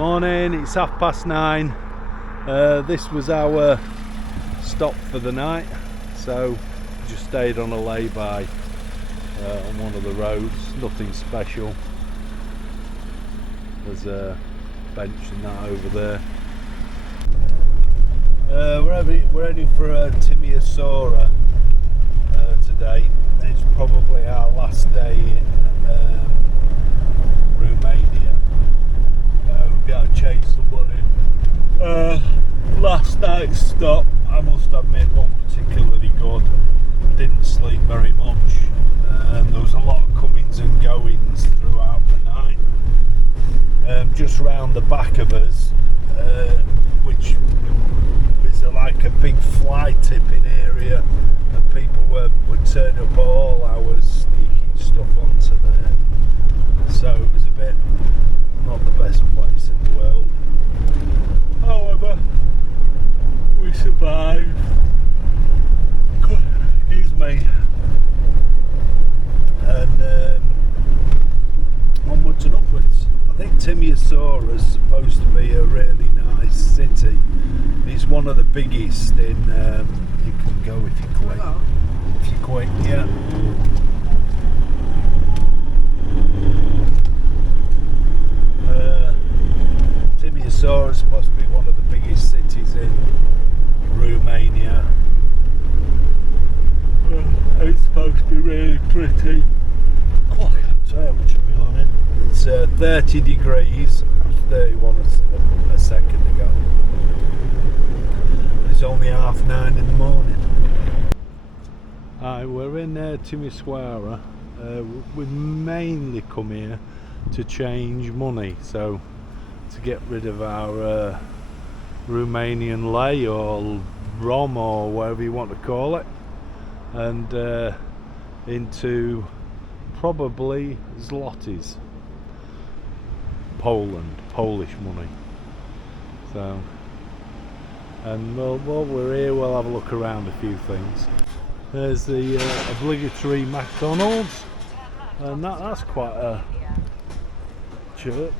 Morning, it's 9:30. This was our stop for the night, so just stayed on a lay-by on one of the roads. Nothing special. There's a bench and that over there. We're heading for Timisoara today. It's probably our last day in Romania. We've got to chase somebody. Last night's stop, I must admit, wasn't particularly good. Didn't sleep very much. There was a lot of comings and goings throughout the night. Just round the back of us, which is like a big fly tipping area, and people were turning up at all hours, sneaking stuff onto there. So it was a bit not the best place in the world. However, we survived. Excuse me. And onwards and upwards. I think Timisoara is supposed to be a really nice city. It's one of the biggest in. You can go if you quit. If you quit, yeah. Timisoara is supposed to be one of the biggest cities in Romania. It's supposed to be really pretty. Oh, I can't tell how much I've been on it. It's 30 degrees, 31 a second ago. It's only 9:30 in the morning. Hi, we're in Timisoara. We mainly come here to change money, so to get rid of our Romanian lei or rom or whatever you want to call it, and into probably zlotys, Polish money. So, and while we're here, we'll have a look around a few things. There's the obligatory McDonald's, and that's quite a church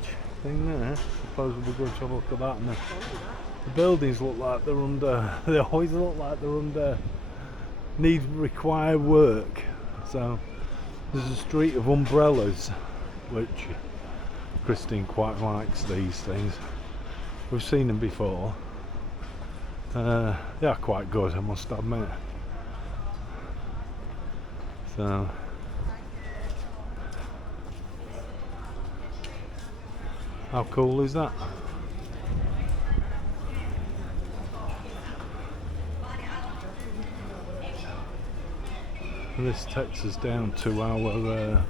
thing there. I suppose we're going to have a look at that. And the buildings look like they're under. They always look like they're under. Require work. So there's a street of umbrellas, which Christine quite likes these things. We've seen them before. They are quite good, I must admit. So how cool is that? And this takes us down to our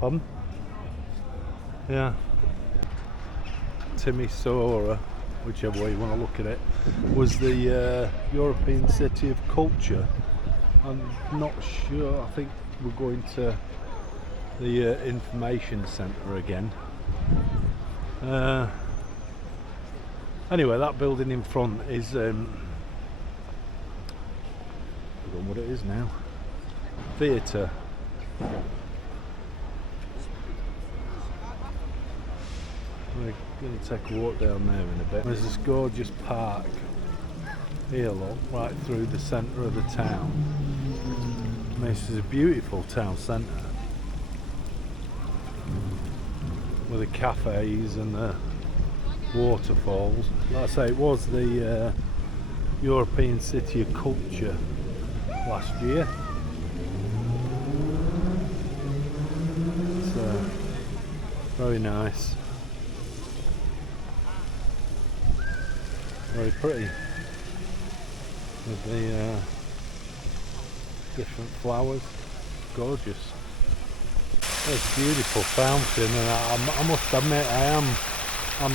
pardon? Yeah, Timisoara, whichever way you want to look at it, was the European City of Culture. I'm not sure. I think we're going to the information centre again. Anyway, that building in front is I don't know what it is now. Theatre. We're going to take a walk down there in a bit. There's this gorgeous park here, look, right through the centre of the town. This is a beautiful town centre with the cafes and the waterfalls. Like I say, it was the European City of Culture last year. So very nice. Very pretty with the different flowers. Gorgeous. It's a beautiful fountain, and I must admit I'm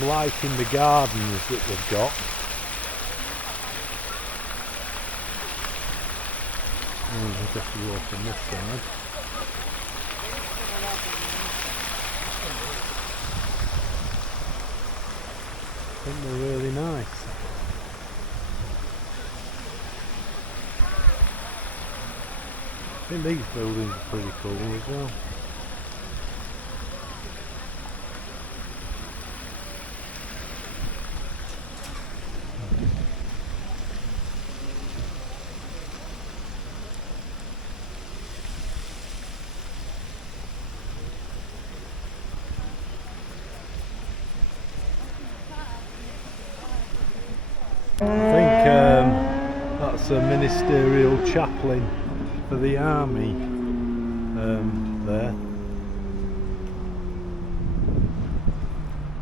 liking the gardens that they've got. We'll have to walk on this side. think they're really nice. I think these buildings are pretty cool as well. I think that's a ministerial chaplain for the army there.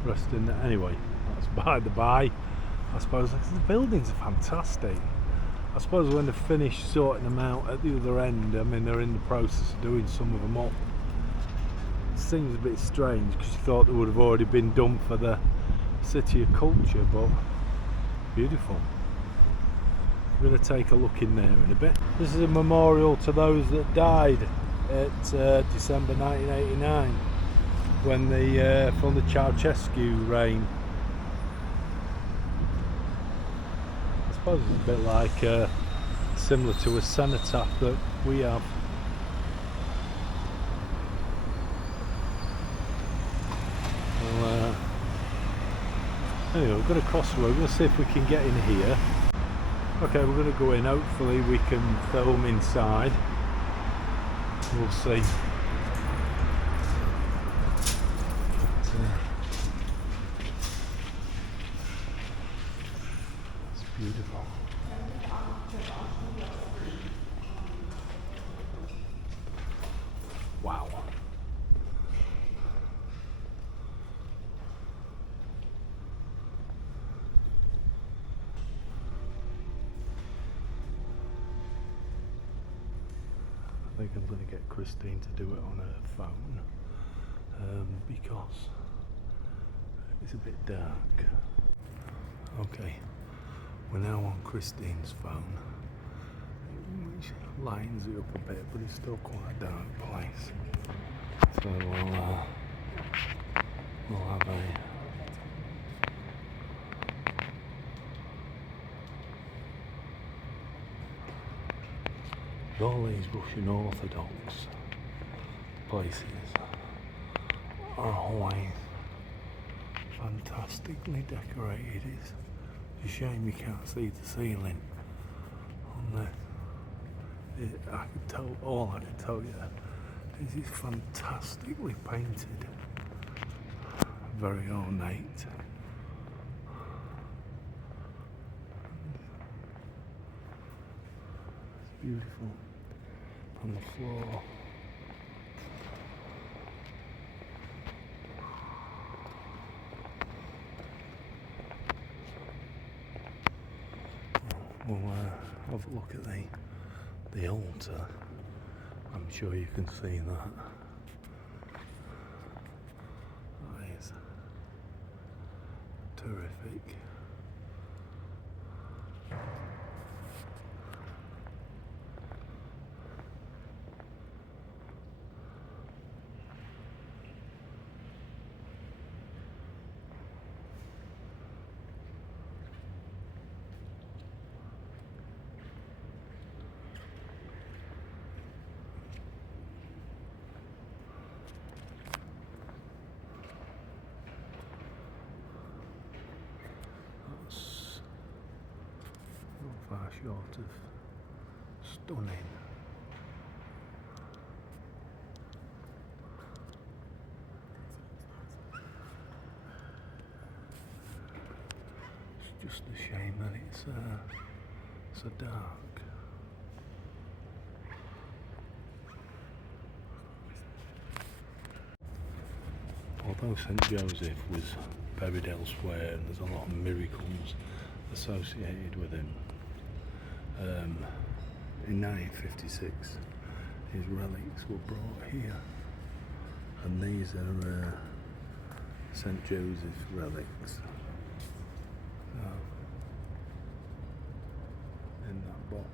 Resting anyway, that's by the by. I suppose the buildings are fantastic. I suppose when they're finished sorting them out at the other end, I mean they're in the process of doing some of them up. It seems a bit strange because you thought they would have already been done for the City of Culture, but beautiful. We're going to take a look in there in a bit. This is a memorial to those that died at December 1989 when from the Ceausescu reign. I suppose it's a bit like similar to a cenotaph that we have. Well, anyway, we're going to cross the road. We're going to see if we can get in here. Okay, we're going to go in. Hopefully we can film inside. We'll see. It's beautiful. Wow. I think I'm going to get Christine to do it on her phone because it's a bit dark. Okay, we're now on Christine's phone, which lightens it up a bit, but it's still quite a dark place. So we'll have all these Russian Orthodox places are always fantastically decorated. It's a shame you can't see the ceiling on this. I could tell, all I could tell you is it's fantastically painted, very ornate. It's beautiful. On the floor. We'll have a look at the altar. I'm sure you can see that. That is terrific. Far short of stunning. It's just a shame that it's so dark. Although St. Joseph was buried elsewhere and there's a lot of miracles associated with him, in 1956 his relics were brought here, and these are St. Joseph's relics. In that box.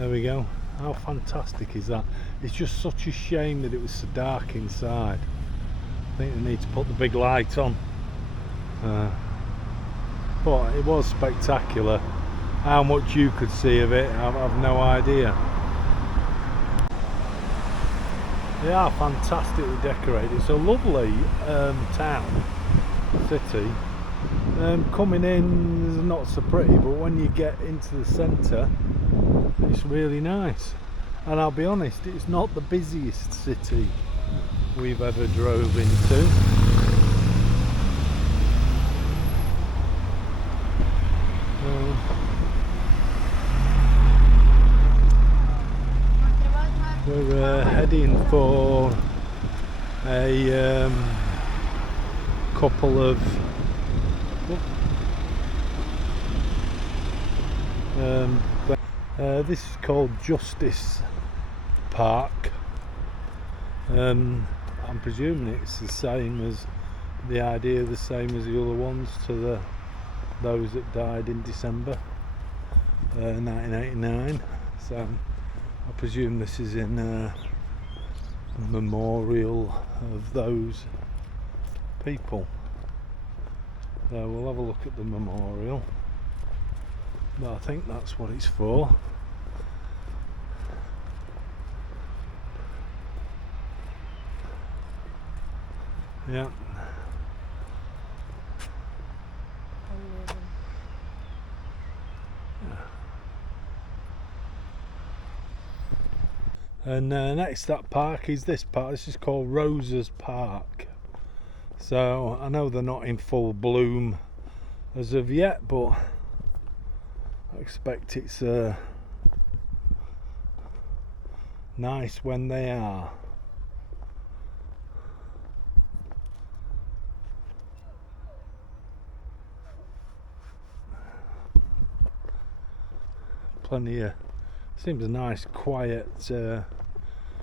There we go. How fantastic is that? It's just such a shame that it was so dark inside. I think they need to put the big light on. But it was spectacular. How much you could see of it, I've no idea. They are fantastically decorated. It's a lovely town, city. Coming in is not so pretty, but when you get into the centre, it's really nice. And I'll be honest, it's not the busiest city we've ever drove into. We're heading for a couple of this is called Justice Park. I'm presuming it's the same as the idea, the same as the other ones to those that died in December 1989. So I presume this is in memorial of those people. So we'll have a look at the memorial. But I think that's what it's for. Yeah. And next to that park is this park. This is called Roses Park. So I know they're not in full bloom as of yet, but I expect it's nice when they are. Plenty of, seems a nice quiet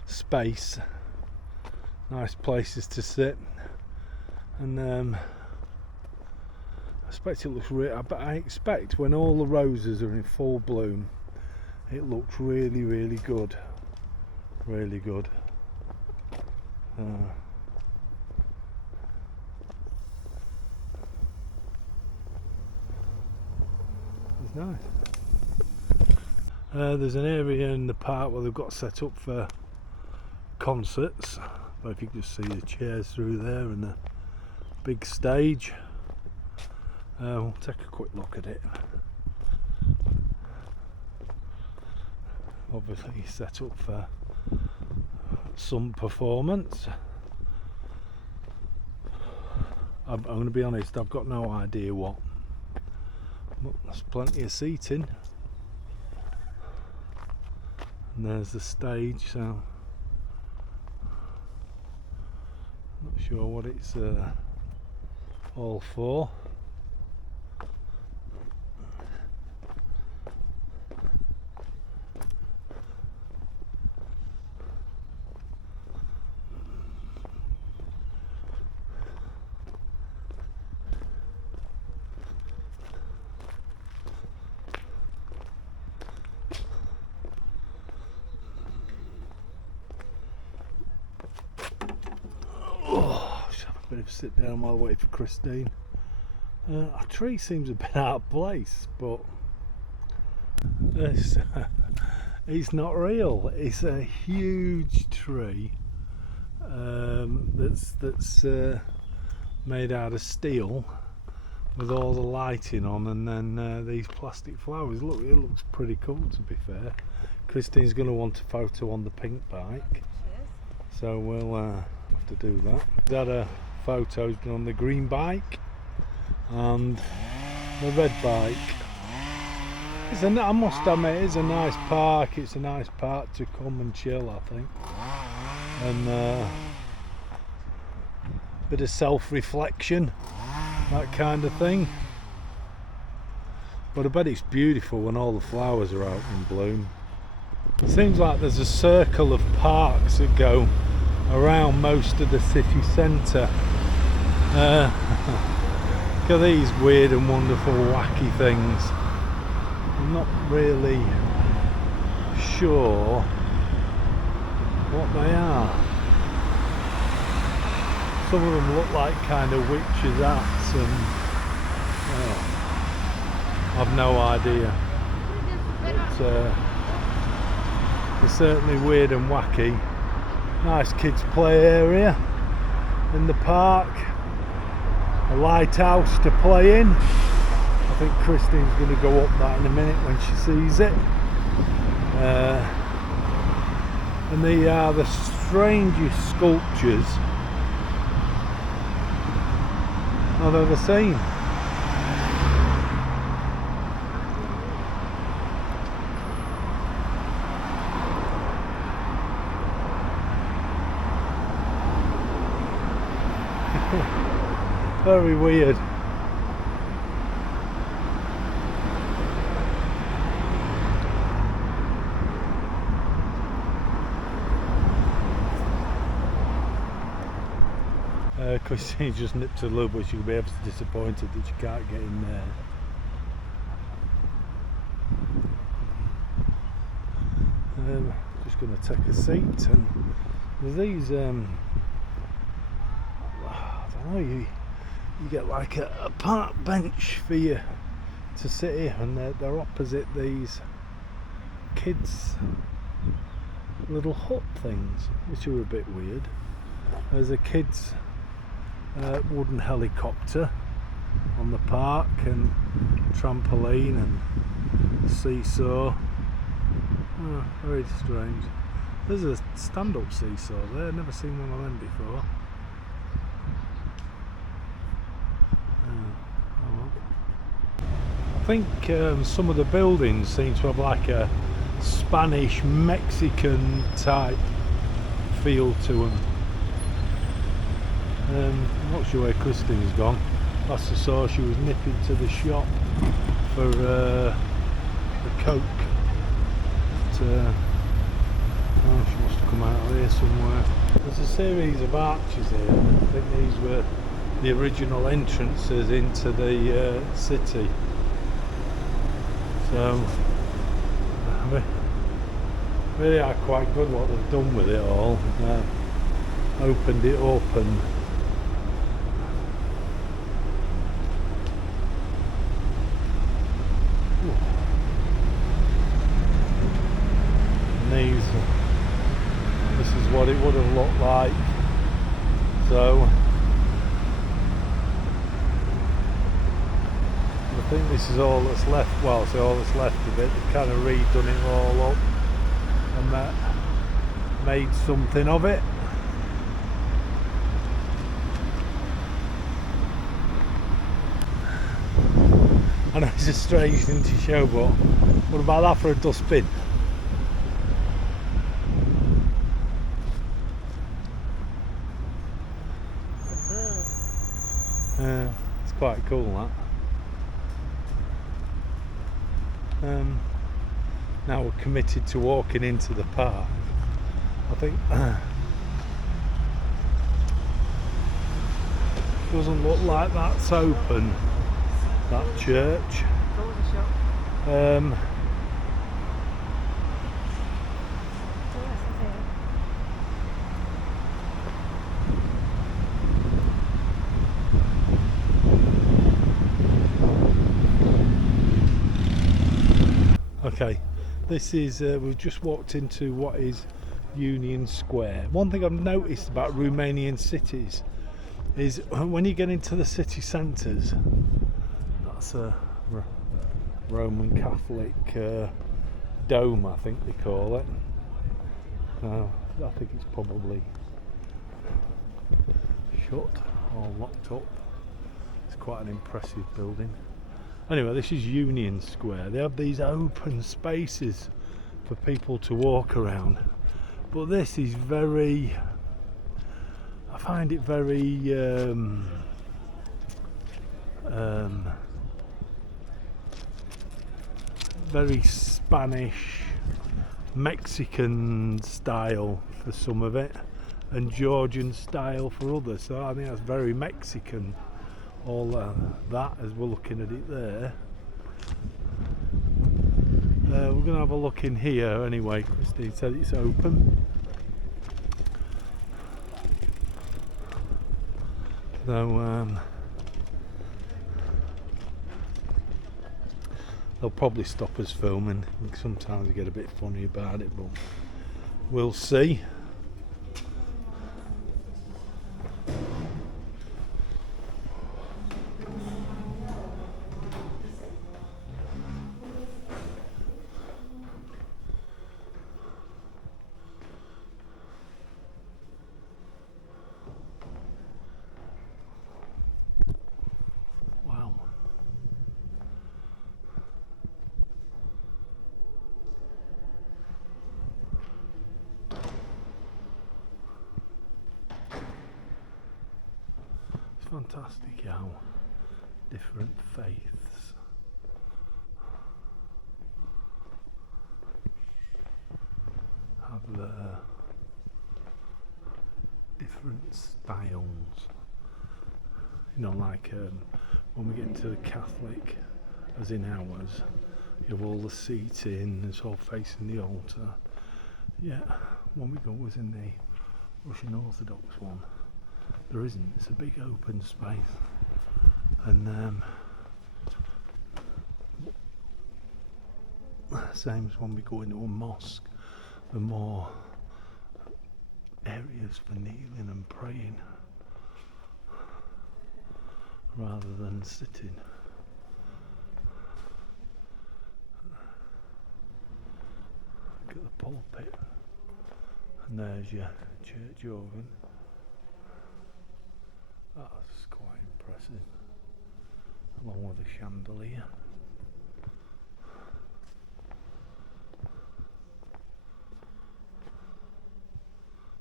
space, nice places to sit, and I expect it looks I expect when all the roses are in full bloom, it looks really, really good, really good. It's nice. There's an area in the park where they've got set up for concerts. But if you can just see the chairs through there and the big stage, we'll take a quick look at it. Obviously set up for some performance. I'm going to be honest, I've got no idea what, but there's plenty of seating. And there's the stage, so I'm not sure what it's all for. Bit of a sit down while I wait for Christine. Our tree seems a bit out of place, but it's not real. It's a huge tree that's made out of steel with all the lighting on, and then these plastic flowers. Look, it looks pretty cool, to be fair. Christine's going to want a photo on the pink bike, so we'll have to do that. That photo's been on the green bike and the red bike. I must admit, it's a nice park. It's a nice park to come and chill, I think, and bit of self-reflection, that kind of thing. But I bet it's beautiful when all the flowers are out in bloom. It seems like there's a circle of parks that go around most of the city centre. Look at these weird and wonderful wacky things. I'm not really sure what they are. Some of them look like kind of witches' hats, and I've no idea. But they're certainly weird and wacky. Nice kids' play area in the park. A lighthouse to play in. I think Christine's going to go up that in a minute when she sees it. And they are the strangest sculptures I've ever seen. Very weird. Christine just nipped a little, but she'll be ever so disappointed that she can't get in there. Just going to take a seat, and there's these I don't know, you get like a park bench for you to sit here, and they're opposite these kids' little hut things, which are a bit weird. There's a kids' wooden helicopter on the park, and trampoline and seesaw. Oh, very strange. There's a stand-up seesaw there. I've never seen one of them before. I think some of the buildings seem to have like a Spanish Mexican type feel to them. I'm not sure where Christine's gone. Last I saw, she was nipping to the shop for the Coke. But, oh, she must have come out of here somewhere. There's a series of arches here. I think these were the original entrances into the city. So, really are quite good what they've done with it all. Opened it up, and this is what it would have looked like. So I think this is all that's left. Well, it's all that's left of it. They've kind of redone it all up and made something of it. I know it's a strange thing to show, but what about that for a dustbin? It's quite cool, that. Now we're committed to walking into the park. I think doesn't look like that's open, that church. Okay, this is we've just walked into what is Union Square. One thing I've noticed about Romanian cities is when you get into the city centres, that's a Roman Catholic dome, I think they call it. I think it's probably shut or locked up. It's quite an impressive building. Anyway, this is Union Square. They have these open spaces for people to walk around, but this is very, I find it very very Spanish, Mexican style for some of it, and Georgian style for others. So I think that's very Mexican. All that, as we're looking at it there. We're going to have a look in here anyway. Christine said it's open. So they'll probably stop us filming. Sometimes they get a bit funny about it, but we'll see. Wow. It's fantastic how different faiths have their different styles. You know, like when we get into the Catholic, as in ours, you have all the seating, it's all facing the altar. Yeah, when we go within the Russian Orthodox one, there isn't. It's a big open space, and same as when we go into a mosque, the more areas for kneeling and praying rather than sitting. Look at the pulpit, and there's your church organ. That's quite impressive, along with a chandelier.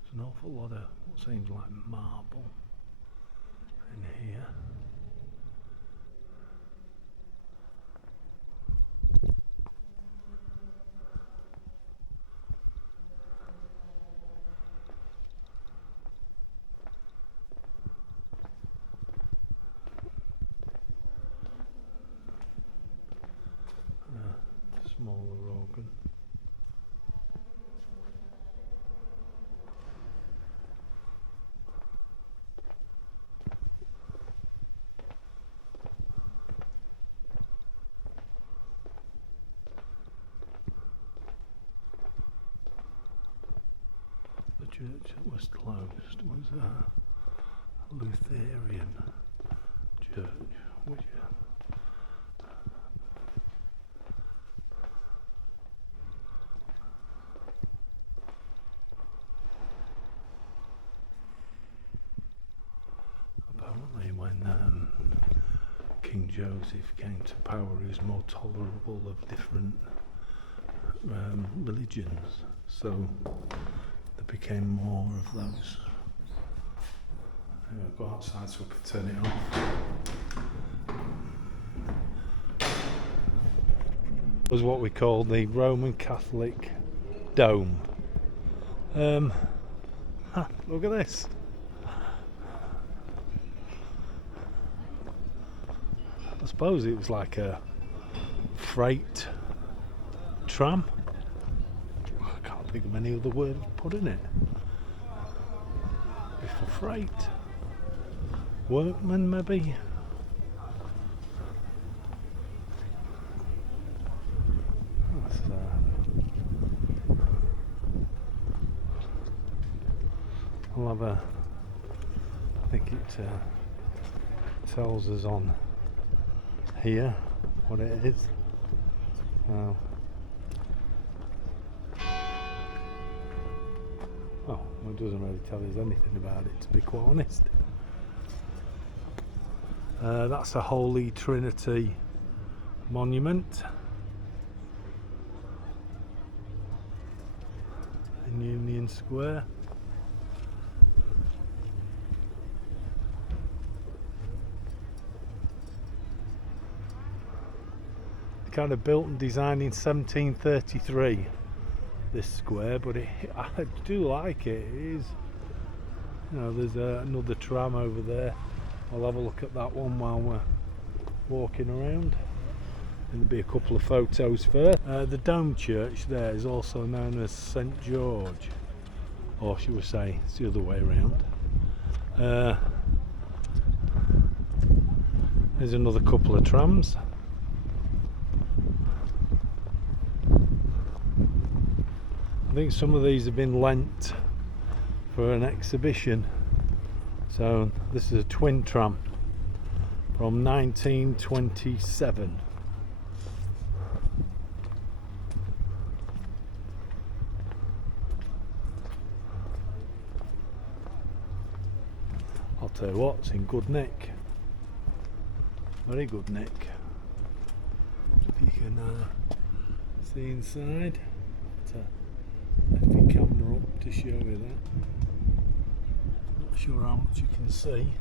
There's an awful lot of what seems like marble in here. Smaller organ. The church that was closed was a Lutheran church, which apparently when King Joseph came to power, he was more tolerable of different religions, so there became more of those. Anyway, I'll go outside so I can turn it off. It was what we call the Roman Catholic dome. Look at this. I suppose it was like a freight tram. I can't think of any other word to put in it. It's for freight. Workmen, maybe. I'll have a. I think it tells us on here what it is. Oh, it doesn't really tell us anything about it, to be quite honest. That's a Holy Trinity monument in Union Square. Kind of built and designed in 1733, this square, but I do like it. It is, you know, there's another tram over there. I'll have a look at that one while we're walking around. There'll be a couple of photos first. The dome church there is also known as St George, or should we say it's the other way around. There's another couple of trams. I think some of these have been lent for an exhibition. So this is a twin tram from 1927. I'll tell you what, it's in good nick. Very good nick. If you can see inside. Lift your camera up to show you that. Not sure how much you can see.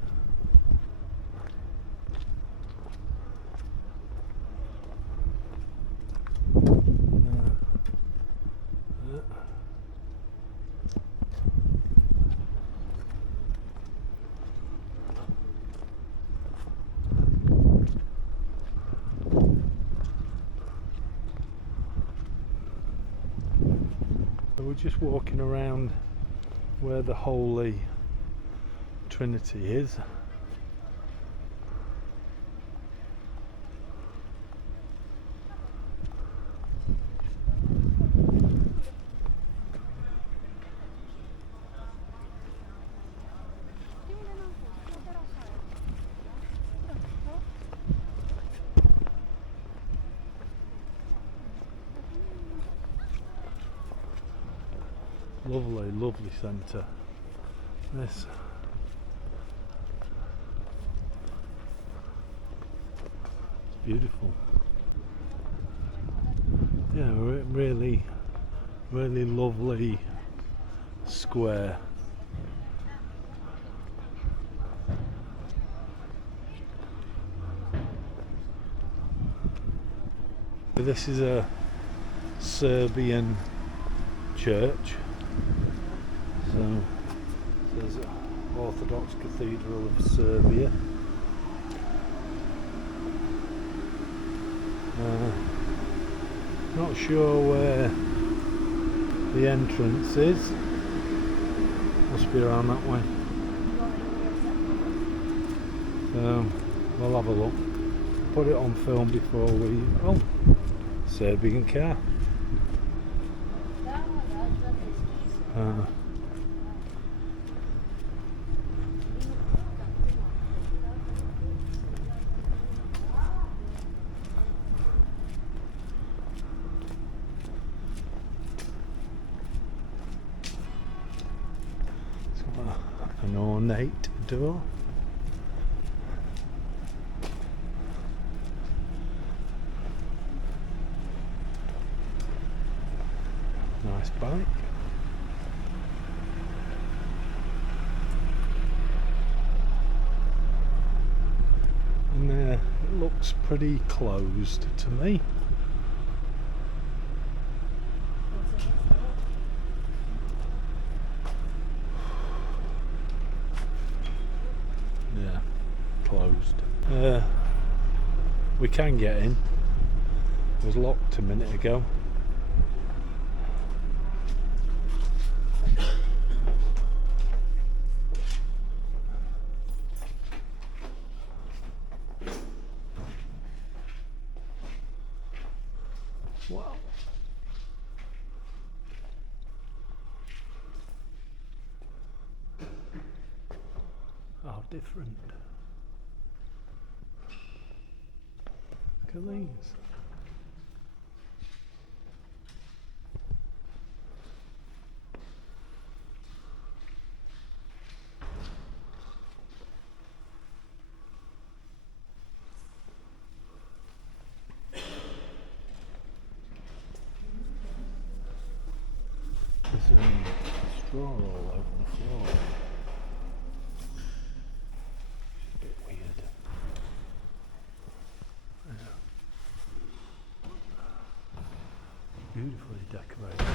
We're just walking around where the Holy Trinity is. Lovely, lovely centre. This. It's beautiful. Yeah, really, really lovely square. This is a Serbian church. So there's an Orthodox Cathedral of Serbia. Not sure where the entrance is. Must be around that way. So we'll have a look. Put it on film before we. Oh, Serbian car. An ornate door. Nice bike. And it looks pretty closed to me. Yeah, closed. We can get in. It was locked a minute ago. Wow. How different. Look at these. There's straw all over the floor. It's a bit weird. Yeah. Beautifully decorated.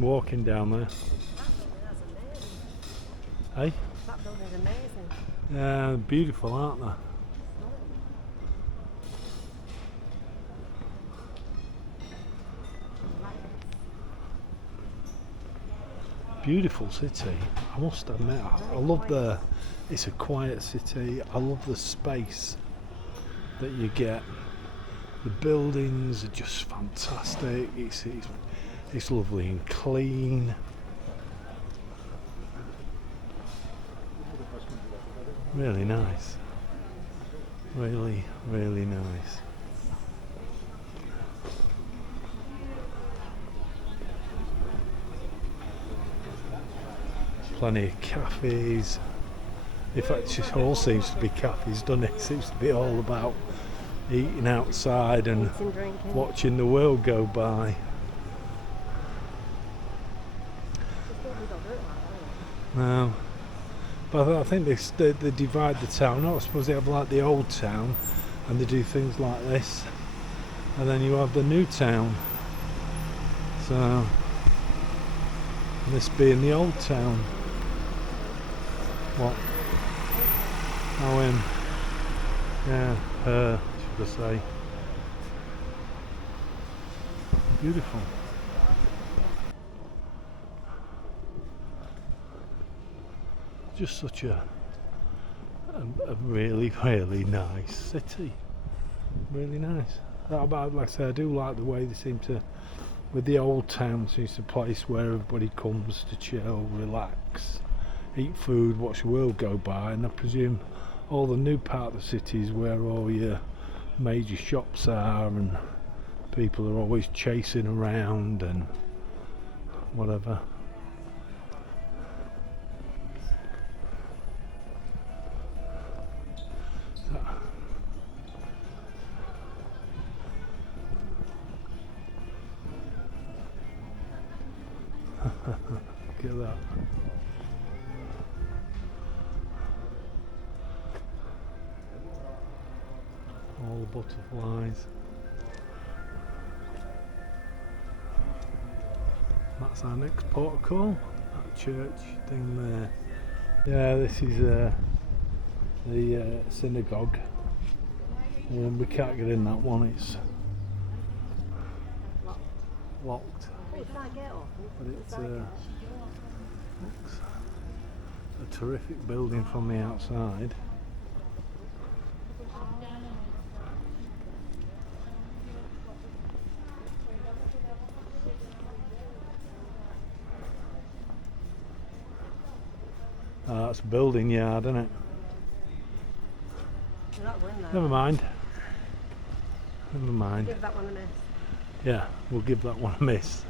walking down there. Hey? That building's amazing. Yeah, beautiful, aren't they? Beautiful city. I must admit, I love it's a quiet city. I love the space that you get. The buildings are just fantastic. It's lovely and clean. Really nice. Really, really nice. Plenty of cafes. In fact, it all seems to be cafes, doesn't it? It seems to be all about eating outside and watching the world go by. No, but I think they divide the town. I suppose they have like the old town, and they do things like this, and then you have the new town. So this being the old town. What? Oh, yeah, should I say? Beautiful. Just such a really, really nice city. Really nice. Like I say, I do like the way they seem to, with the old town, it's a place where everybody comes to chill, relax, eat food, watch the world go by, and I presume all the new part of the city is where all your major shops are, and people are always chasing around and whatever. Look at that. All the butterflies. That's our next port of call. That church thing there. Yeah, this is the synagogue. We can't get in that one. It's locked. But it's looks a terrific building from the outside. That's a building yard, isn't it? Never mind. Never mind. Give that one a miss. Yeah, we'll give that one a miss.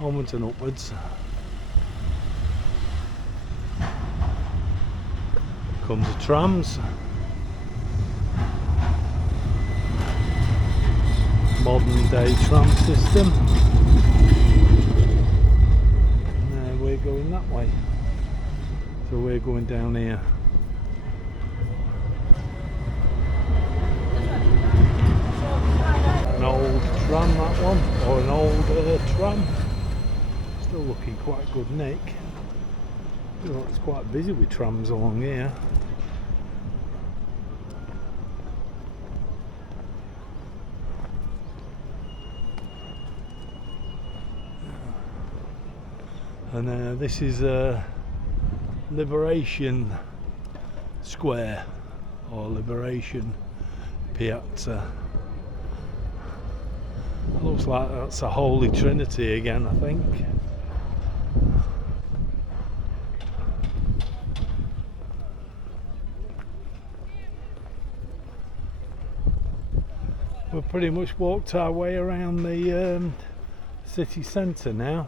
Onwards and upwards. Comes the trams. Modern day tram system. And we're going that way. So we're going down here. An old tram, that one, or an old tram. Still looking quite good nick. It's quite busy with trams along here. And this is Liberation Square or Liberation Piazza. Looks like that's a Holy Trinity again, I think. We've pretty much walked our way around the city centre now.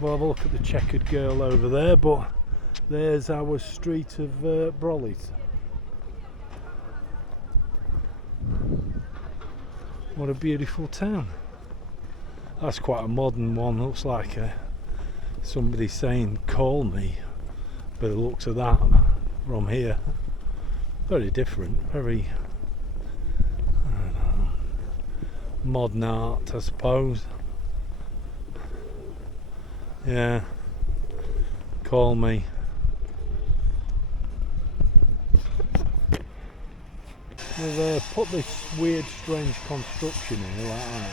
We'll have a look at the checkered girl over there, but there's our street of brollies. What a beautiful town. That's quite a modern one. Looks like somebody saying call me by the looks of that from here. Very different, very, I don't know, modern art, I suppose. Yeah, call me. They've put this weird, strange construction here like that,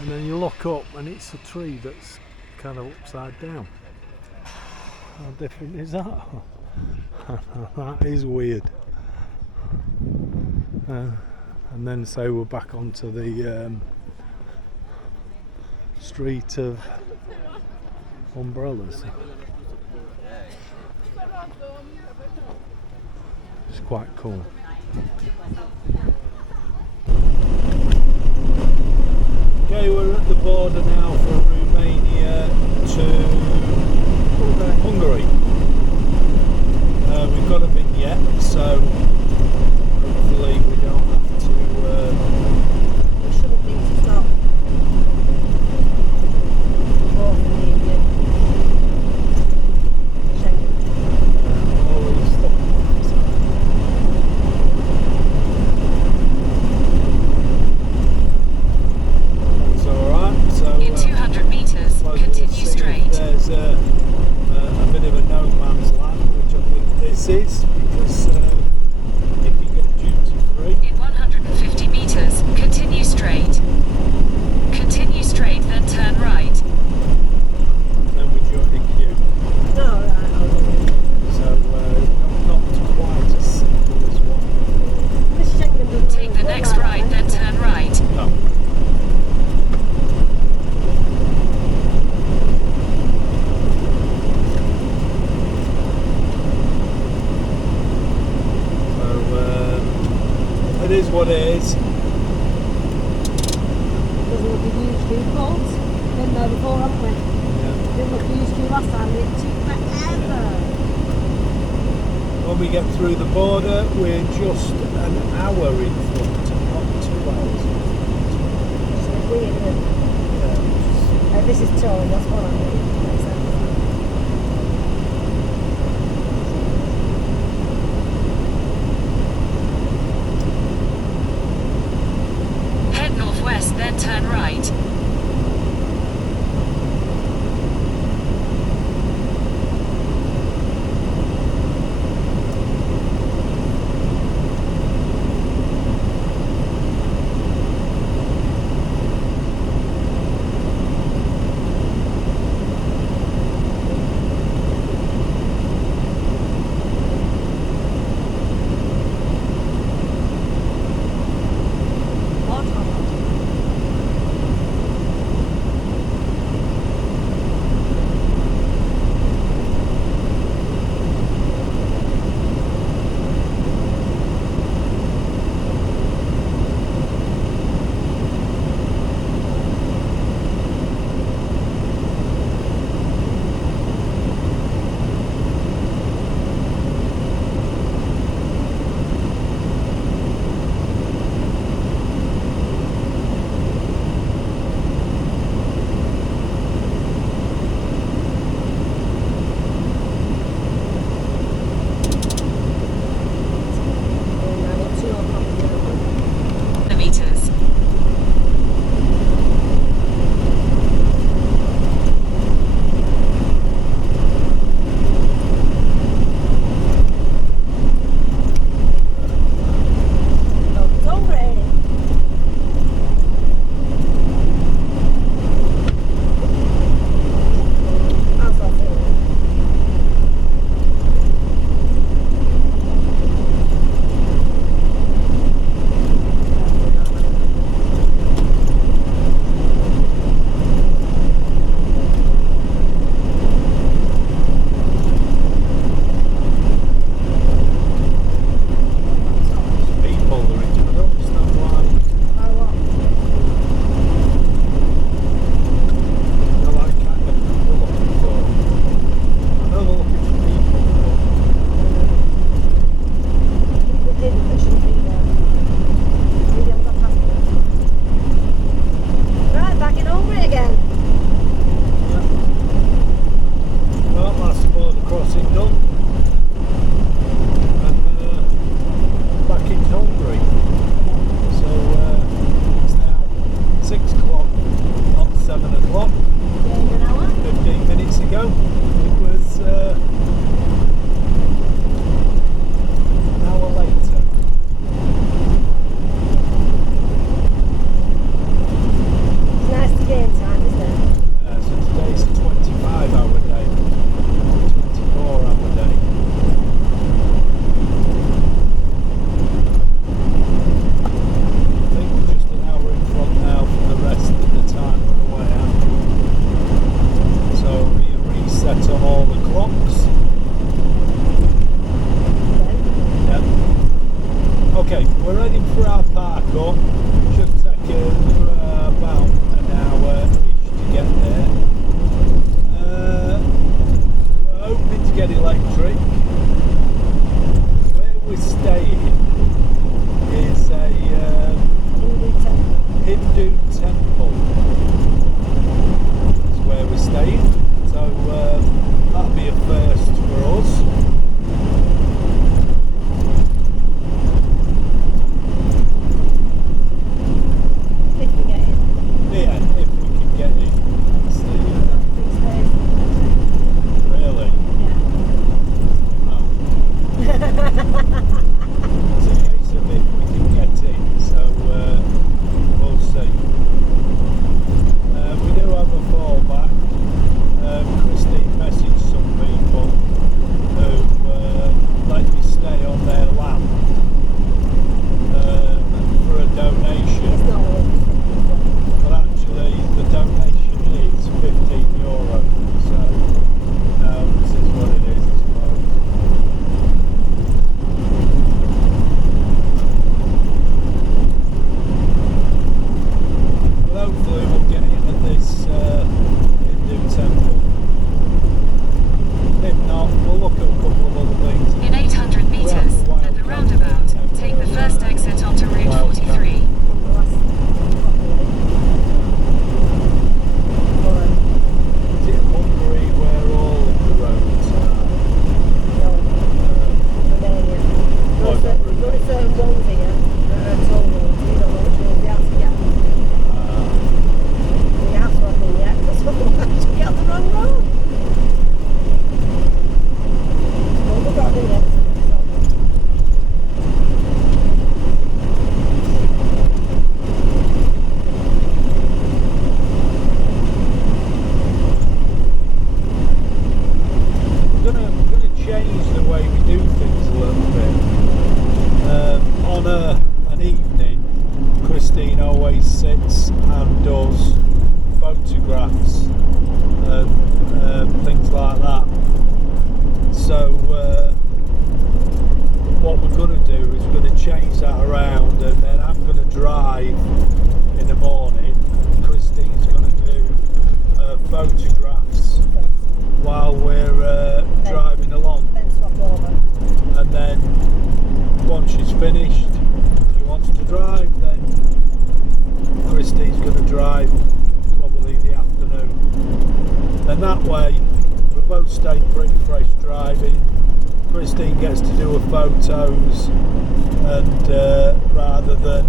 and then you look up and it's a tree that's kind of upside down. How different is that? That is weird. And then so we're back onto the street of umbrellas. It's quite cool. Okay, we're at the border now from Romania to Hungary. We've got a vignette, so hopefully we don't have to. We shouldn't need to stop. It's alright, so In 200 meters, continue straight. There's a bit of a no man's land, which I think this is, because you can get duty free. In 150 meters, continue straight. Continue straight, then turn right. Then we join a queue. No, So not quite as simple as what. Take the next right, then turn right. No. It is what it is. Doesn't look at YouTube calls. Been there before, haven't we? Yeah. Didn't look at YouTube last time, it took forever. When we get through the border, we're just an hour in front, not 2 hours. So weird, isn't it? Yeah. This is tall, that's what I mean. Makes sense. Head northwest, then turn right. get electric. Where we're staying is a Hindu temple. That's where we're staying. So that'll be a first for us. Photos, and rather than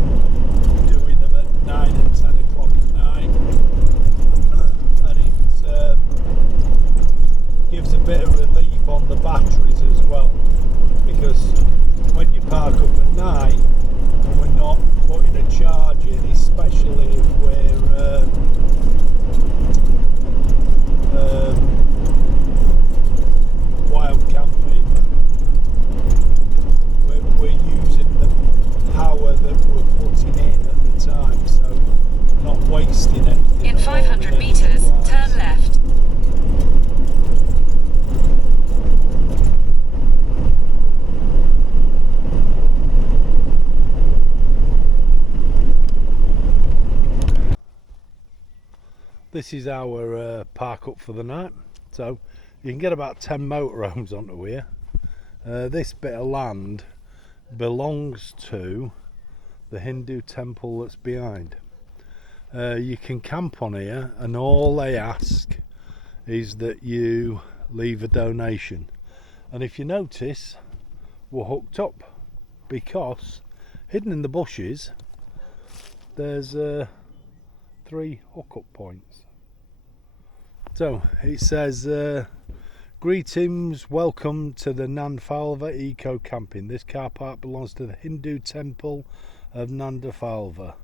doing them at 9 and 10 o'clock at night, and it gives a bit of relief on the batteries as well, because when you park up at night and we're not putting a charge in, especially if we're wild camping, we're using the power that we're putting in at the time, so not wasting anything. In 500 meters, turn left. This is our park up for the night, so you can get about 10 motorhomes onto here. This bit of land belongs to the Hindu temple that's behind. You can camp on here, and all they ask is that you leave a donation. And if you notice, we're hooked up, because hidden in the bushes there's 3 hookup points. So it says greetings, welcome to the Nandfalva Eco Camping. This car park belongs to the Hindu temple of Nandfalva,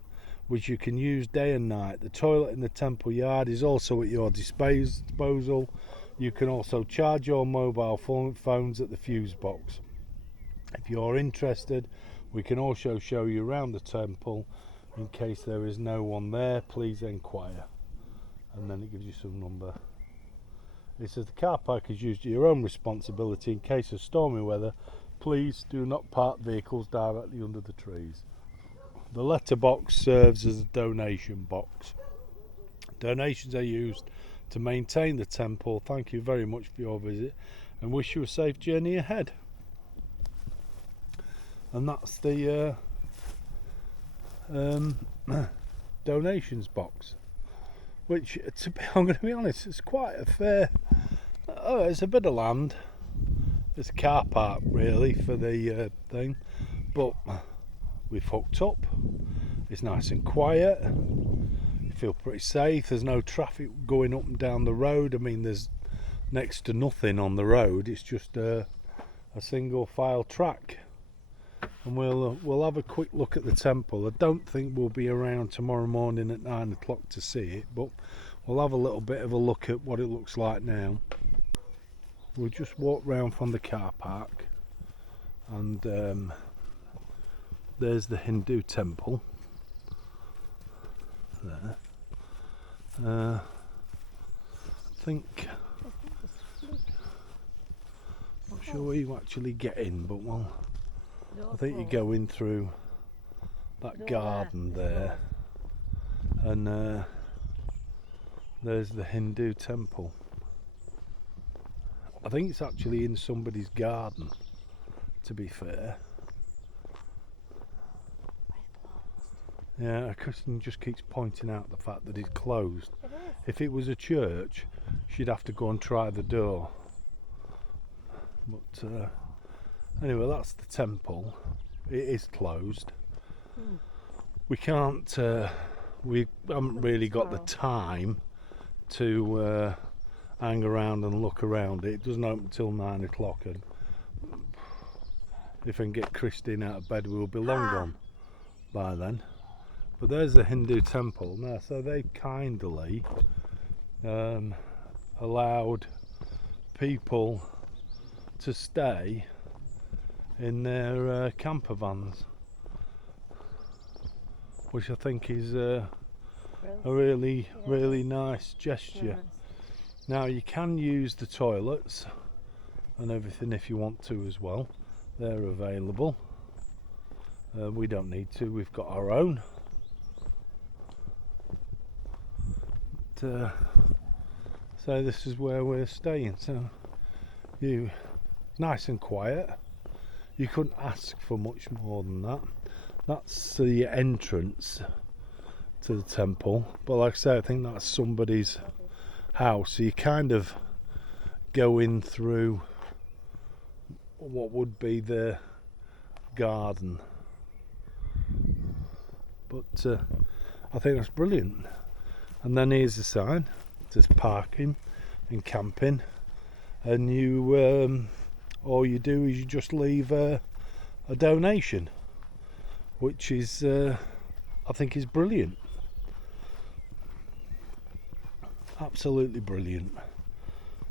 which you can use day and night. The toilet in the temple yard is also at your disposal. You can also charge your mobile phones at the fuse box. If you're interested, we can also show you around the temple. In case there is no one there, please inquire. And then it gives you some number. It says the car park is used at your own responsibility. In case of stormy weather, please do not park vehicles directly under the trees. The letterbox serves as a donation box. Donations are used to maintain the temple. Thank you very much for your visit, and wish you a safe journey ahead. And that's the donations box, which, I'm going to be honest, it's quite a fair. Oh, it's a bit of land. It's a car park really for the thing, but we've hooked up. It's nice and quiet. You feel pretty safe. There's no traffic going up and down the road. I mean, there's next to nothing on the road. It's just a single file track. And we'll have a quick look at the temple. I don't think we'll be around tomorrow morning at 9 o'clock to see it, but we'll have a little bit of a look at what it looks like now. We'll just walk round from the car park, and there's the Hindu temple there. I think, not sure where you actually get in, but well, I think you go in through that garden there, and there's the Hindu temple. I think it's actually in somebody's garden, to be fair. Yeah, Kristen just keeps pointing out the fact that it's closed. If it was a church, she'd have to go and try the door. But anyway, that's the temple. It is closed. We can't. We haven't really got the time to hang around and look around. It doesn't open until 9 o'clock, and if I can get Christine out of bed, we'll be long gone by then. But there's the Hindu temple now, so they kindly allowed people to stay in their camper vans, which I think is a really nice gesture. Now you can use the toilets and everything if you want to as well. They're available. We don't need to, we've got our own. So this is where we're staying. So it's nice and quiet. You couldn't ask for much more than that. That's the entrance to the temple. But like I say, I think that's somebody's house. So you kind of go in through what would be the garden. But I think that's brilliant. And then here's the sign. It says parking and camping. And you, all you do is you just leave a donation, which is, I think, is brilliant. Absolutely brilliant.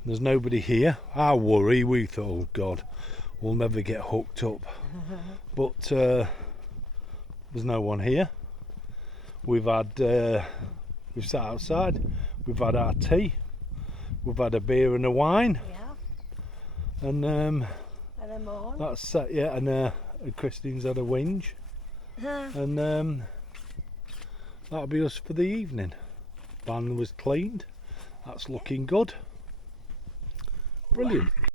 There's nobody here. Our worry, we thought, oh God, we'll never get hooked up. But there's no one here. We've sat outside, we've had our tea, we've had a beer and a wine. Yeah. And that's yeah, and Christine's had a whinge. And that'll be us for the evening. Van was cleaned. That's looking good. Brilliant.